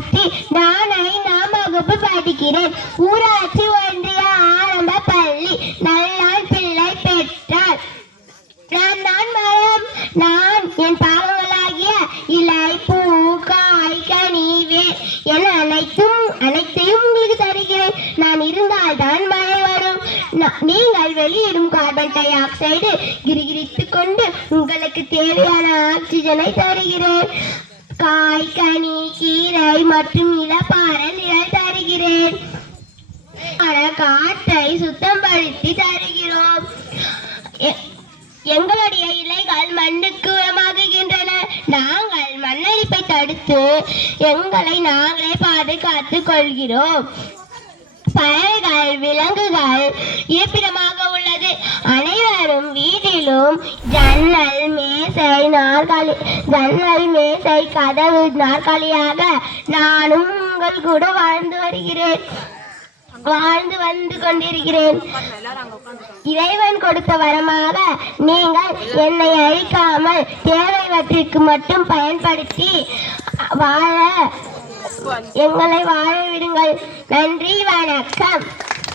ஆஸ்தி நான் ஐந்தாம் வகுப்பு படிக்கிறேன். ஊராட்சி ஒன்றிய ஆரம்ப பள்ளி நல்லான் பிள்ளை பெற்றார். நான் தான் மரம் நான் என் பாவங்களாகிய இலை பூ காய் கனி வேர் என அனைத்தும் அனைத்தையும் உங்களுக்கு தருகிறேன். நான் இருந்தால் தான் மழை வரும். நீங்கள் வெளியிடும் கார்பன் டை ஆக்சைடு கிரிகிரித்து கொண்டு உங்களுக்கு தேவையான ஆக்சிஜனை தருகிறேன். காய் கனி கீரை மற்றும் இளப்பாறை நிழல் தருகிறேன். காற்றை சுத்தப்படுத்தி தருகிறோம். எங்களுடைய இலைகள் மண்ணுக்கு உரமாகுகின்றன. நாங்கள் மண்ணரிப்பை தடுத்து எங்களை நாங்களே பாதுகாத்துக் கொள்கிறோம். பறவைகள் விலங்குகள் இருப்பிடமாக உள்ளது. அனைவரும் வீட்டிலும் ஜன்னல் மேசை நாற்காலி ஜன்னல் மேசை கதவு நாற்காலியாக நானும் உங்கள் கூட வாழ்ந்து வருகிறேன். வாழ்ந்து வந்து கொண்டிருக்கிறேன். இறைவன் கொடுத்த வரமாக நீங்கள் என்னை அழிக்காமல் தேவைவற்றிற்கு மட்டும் பயன்படுத்தி வாழ எங்களை வாழ விடுங்கள். நன்றி வணக்கம்.